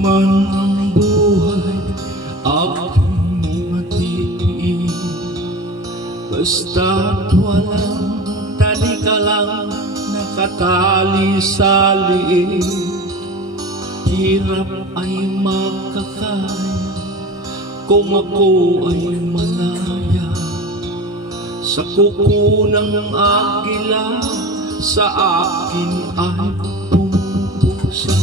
Man ang buhay aking matitiin, basta't walang talika lang nakatali sa liig. Hirap ay makakaya kung ako ay malaya sa kuko ng agila, sa akin ay pumupusa.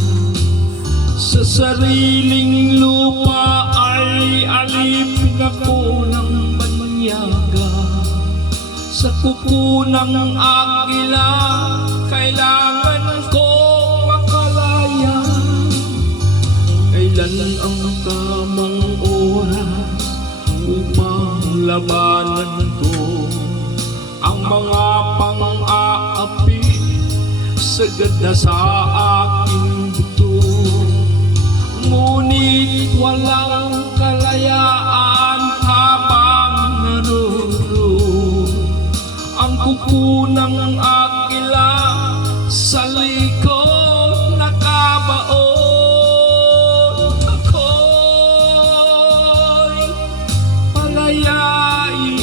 Sa sariling lupa ay alipin ako ng banyaga, sa kuko ng agila kailangan ko makalaya. Kailan ang tamang oras upang labanan ko ang mga pang-aapi sagad na sa aking buto? Ngunit walang kalayaan habang naroon ang kuko ng agila sa likod nakabaon. Ako'y palayain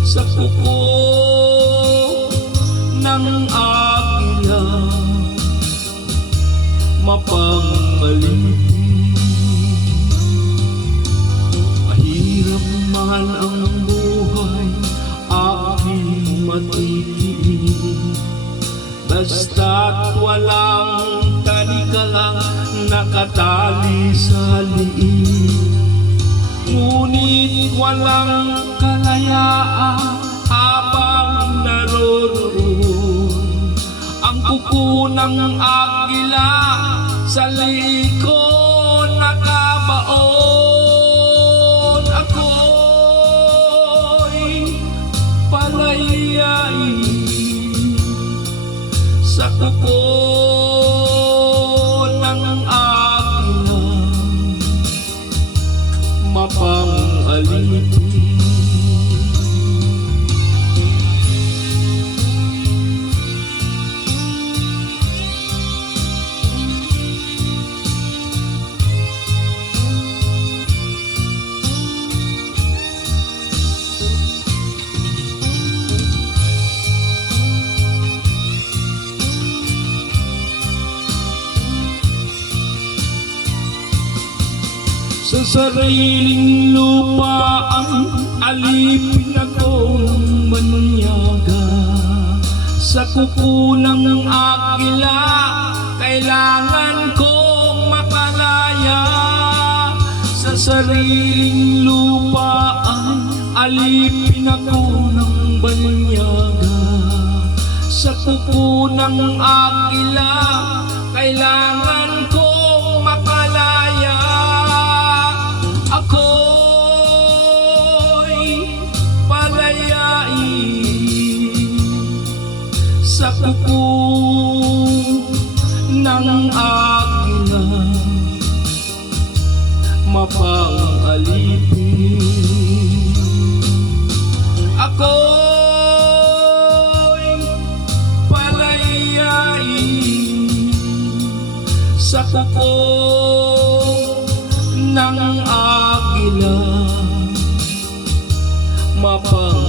sa kuko ng agila, mapangalitin. Mahirap man ang buhay aking matitiin, basta't walang talika lang nakatali sa liig. Ngunit walang kalayaan habang naroon ang kuko ng agila sa likod nakabaon. Ako'y palayain sa kuko ng agila, mapang-alipin. Sa sariling lupa ang alipin ako ng banyaga, sa kuko ng agila kailangan kong makalaya. Sa sariling lupa ang alipin ako ng banyaga, sa kuko ng agila kailangan kong makalaya. Ako'y palayain sa kuko ng agila, mapang-alipin. Ako'y palayain sa kuko ng agila, mapang